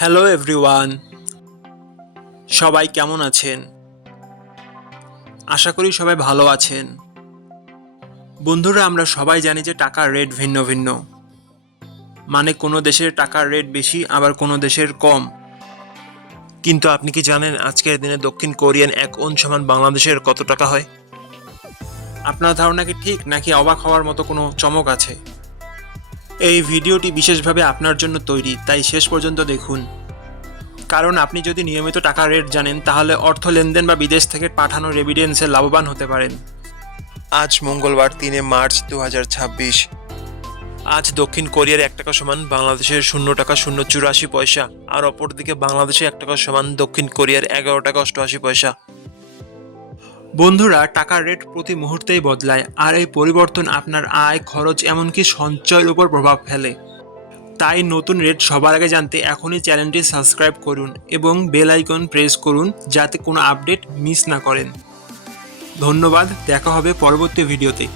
Hello everyone, সবাই কেমন আছেন? আশা করি সবাই ভালো আছেন। বন্ধুরা, আমরা সবাই জানি যে টাকার রেট ভিন্ন ভিন্ন। মানে কোনো দেশের টাকার রেট বেশি, আবার কোনো দেশের কম। কিন্তু আপনি কি জানেন আজকের দিনে দক্ষিণ কোরিয়ান 1 সমান বাংলাদেশের কত টাকা হয়? আপনার ধারণা কি ঠিক, নাকি অবাক হওয়ার মতো কোনো চমক আছে? এই ভিডিওটি বিশেষভাবে আপনার জন্য তৈরি, তাই শেষ পর্যন্ত দেখুন। কারণ আপনি যদি নিয়মিত টাকার রেট জানেন, তাহলে অর্থ লেনদেন বা বিদেশ থেকে পাঠানো রেমিটেন্সে লাভবান হতে পারেন। আজ মঙ্গলবার 3 মার্চ 2026। আজ দক্ষিণ কোরিয়ার 1 টাকা সমান বাংলাদেশের 0 টাকা 084 পয়সা, আর অপরদিকে বাংলাদেশে 1 টাকা সমান দক্ষিণ কোরিয়ার 11 টাকা 88 পয়সা। বন্ধুরা, টাকার রেট প্রতি মুহূর্তেই বদলায়, আর এই পরিবর্তন আপনার আয়, খরচ, এমনকি সঞ্চয়ের উপর প্রভাব ফেলে। তাই নতুন রেট সবার আগে জানতে এখনই চ্যানেলটি সাবস্ক্রাইব করুন এবং বেল আইকন প্রেস করুন, যাতে কোনো আপডেট মিস না করেন। ধন্যবাদ, দেখা হবে পরবর্তী ভিডিওতে।